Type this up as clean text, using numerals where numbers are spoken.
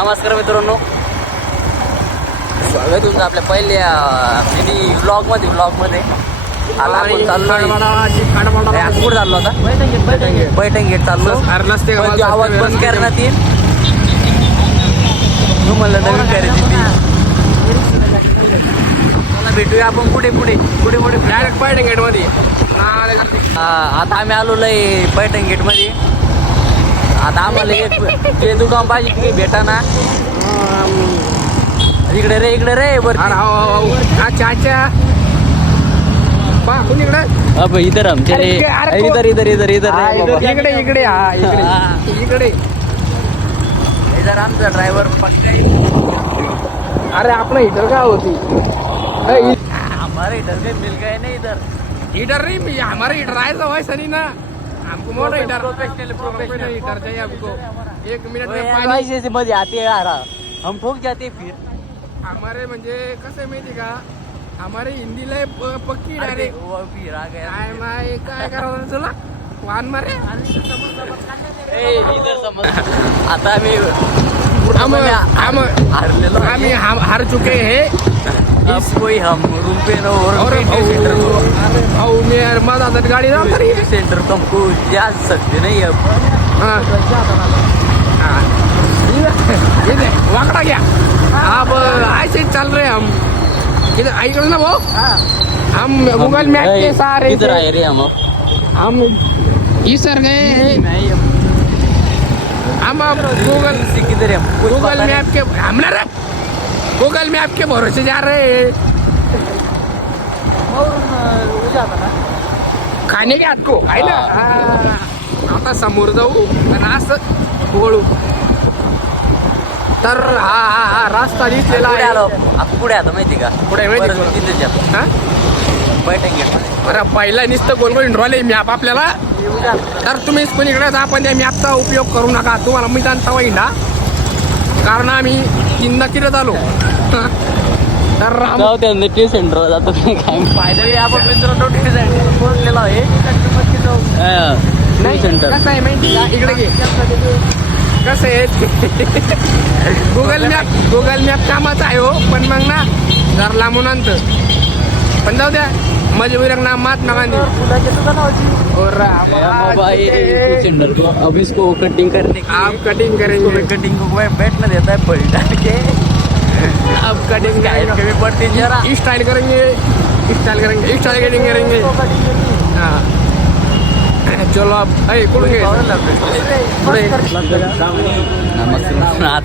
नमस्कार मित्रांनो, स्वागत तुमचं आपल्या पहिल्या मिनी ब्लॉगमध्ये आता आपण चाललो आज कुठं चाललो आता पैठण गेट चाललो. पण आवाज बंद करण्यात येईल. तुम्हाला नवीन खरेदी मला भेटूया आपण पुढे डायरेक्ट पैठण गेट मध्ये. आता आम्ही आलेलो आहे पैठण गेट मध्ये. आता आम्हाला एक जे दुकान पाहिजे तिथे भेटा ना. इकडे रे बरं. अच्छा पा कोण इकडे अब इधर आमचे रे. इधर इकडे इधर आमचा ड्रायव्हर पक्का. अरे आपलं हिटर काय होती हमारे इधर से मिल गए नहीं इधर. हीटर नहीं हमारे हीटर आए तो वैसा नहीं ना. हमको मोटर हीटर प्रोफेशनल हीटर चाहिए हमको. 1 मिनट में पानी ऐसे मजे आते हैं यार, हम ठोक जाते हैं फिर. हमारे म्हणजे कसं आहे माहिती का, हमारे हिंदीला पक्की डायरेक्ट वो फिर आ गया. काय माय काय करावं तुला वाहन मारे. इधर समज. आता आम्ही हारलेलो. आम्ही हार चुके हैं. अब कोई हम रूम पे नो और सेंटर को अरे भाऊ मी माझा हातात गाडी जाऊ तरी सेंटर को हमको जा सकते नहीं अब. वाकड़ा गया. अब ऐसे चल रहे हम इधर आई ना वो. हम गूगल मैप के सहारे इधर आए रे हम इधर गए हैं. हम अब गूगल से किधर है हम कुछ गूगल पता नहीं. मैप के हम ना गूगल मैप के भरोसे जा रहे हैं. खाणे का को आहे ना. आता समोर जाऊ आणि असं वळू तर हा रस्ता दिसलेला पुढे आलो. आहे. आता पुढे आता माहिती का पुढे माहिती का? परत तिथेच आहे. हा? पैठण गेट मध्ये. अरे पहिला नुसतं गोल इंड्रॉले मॅप आपल्याला. तर तुम्ही कोणीकडे जा पण त्या मॅपचा उपयोग करू नका. तुम्हाला मी जाणता हिंडा कारण आम्ही तीनदा तिथे आलो. तर जाऊ त्या टी सेंटर जातो काय फायनली आपण मित्रांनो टी सेंटर पोहोचलेलो आहे. टी सेंटर कसं आहे माहिती का, इकडे घे कसं आहे गुगल मॅप कामाचा आहे हो. पण मग ना जर लांबून आणतं पण जाऊ द्या. मजबूरक नाम महात्मा गांधी. और टी सेंटर को अब इसको कटिंग करने की आप कटिंग करेंगे. कटिंग को बैठने देता है पलट डाल के. अब कटिंग कभी पड़ती जरा स्टाइल करेंगे स्टाइल कटिंग करेंगे. हाँ चलो अब कुठून घे नमस्कार. आता